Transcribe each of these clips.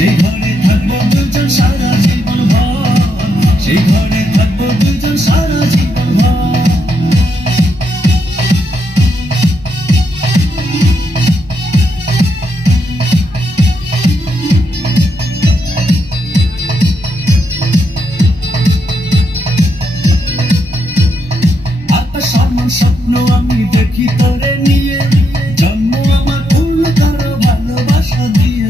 সেই ঘরে থাকবো দুজন সারা জীবন ভর, সেই ঘরে থাকবো দুজন সারা জীবন ভর। স্বপ্ন আমি দেখি তোরে নিয়ে, জন্ম আমার পূর্ণ করো ভালোবাসা দিয়ে।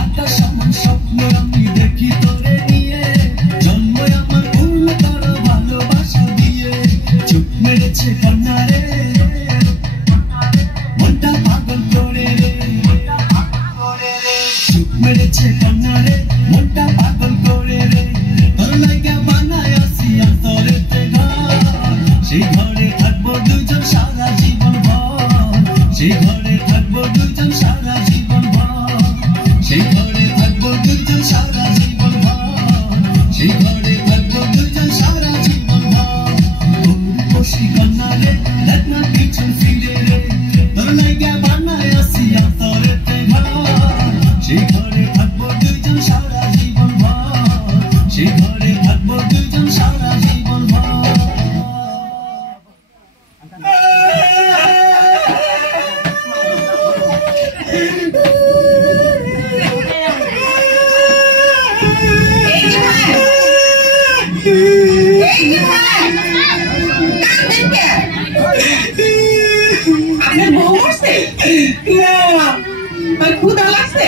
আকাশ সমান স্বপ্ন আমি দেখি তোরে নিয়ে, জন্ম আমার পূর্ণ করো ভালোবাসা দিয়ে। চুপ মেরেছে কন্যা রে, মনটা পাগল করে রে, চুপ মেরেছে কন্যা রে, মনটা পাগল করে রে। তোর লাইগা বানায় আসি অন্তরেতে ঘর, সেই ঘরে থাকবো দুজন সারা জীবন ভর, সেই ঘরে থাকবো দুজন সারা জীবন ভর, সেই ঘরে থাকবো দুজন সারা জীবন ভর, সেই ঘরে থাকবো দুজন সারা জীবন ভর। উর্বশী কন্যা রে, দেখ না পিছন ফিরে রে, তোর লাইগা বানায় আসি অন্তরেতে ঘর, সেই ঘরে থাকবো দুজন সারা জীবন ভর, সেই ঘরে থাকবো দুজন সারা জীবন ভর। আপনার বউ মরছে? ক্ষুধা লাগছে?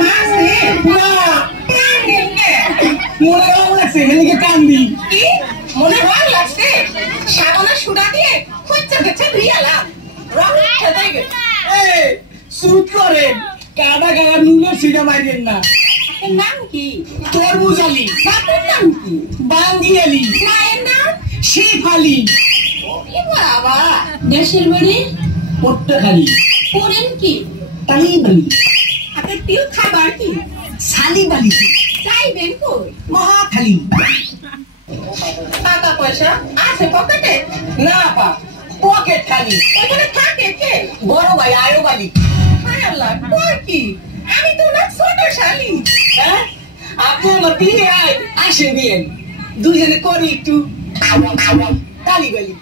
মারছে? মনে রং লাগছে, মেলিকে কান্দি। কি মনে রং লাগছে? সাবানা সুরা দিয়ে খুঁজছে গেছে রিয়ালা রং খেতে গেছে। শুট করেন, কাদা কাদা নুনো সিগা মারিয়েন না। নাম কি? তরমুজ আলী। বাপের নাম কি? বাঙ্গি আলী। মায়ের নাম? শেফ আলী। বাবা, দেশের বাড়ি? পট্টাখালী। করেন কি? তালিবালি। আপনার প্রিয় খাবার কি? সালিবালি। চাইবেন কই? মহাখালী। টাকা পয়সা আছে পকেটে? না পা, পকেট খালি। ওখানে থাকে কে? বড় ভাই আয়ো বালি। হায় আল্লাহ, কয় কি? আমি তো না ছোট শালি। হ্যাঁ, আপনি আমার বিয়ে আয় আসে বিয়ে, দুজনে করি একটু তালিবালি।